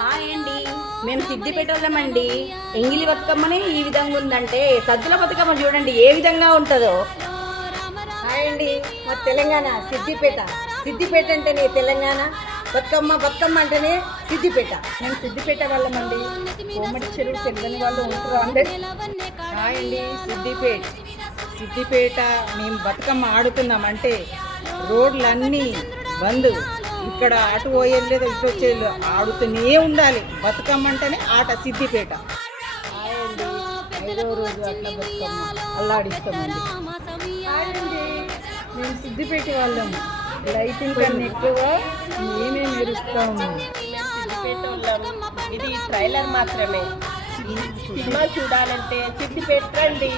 Hi అండి, మేము సిద్దిపేట వాళ్ళమండి. ఎంగిలి బతుకమ్మని ఈ విధంగా ఉందంటే సద్దుల బతుకమ్మ చూడండి ఏ విధంగా ఉంటుందో. హాయ్ అండి, మా తెలంగాణ సిద్దిపేట అంటేనే తెలంగాణ, బతుకమ్మ అంటేనే సిద్దిపేట. మేము సిద్దిపేట వాళ్ళమండి. కోమటి చెరువు తెలియని వాళ్ళు ఉంటారు అందరు. హాయ్ అండి, సిద్దిపేట మేము బతుకమ్మ ఆడుతున్నామంటే రోడ్లన్నీ బంద్. ఇక్కడ అటు పోయేది ఇటు వచ్చేది ఆడుతూనే ఉండాలి. బతుకమ్మ అంటేనే ఆట సిద్దిపేట. హాయ్ అండి, 5వ రోజు అట్లా బతుకమ్మ అల్లాడిస్తామండి. హాయ్ అండి, మేము సిద్దిపేట వాళ్ళం. లైటింగ్ కన్నా ఎక్కువ మేమే మెరుస్తాము. సిద్దిపేట వాళ్ళం. ఇది ట్రైలర్ మాత్రమే. సినిమా చూడాలంటే సిద్దిపేట రండి.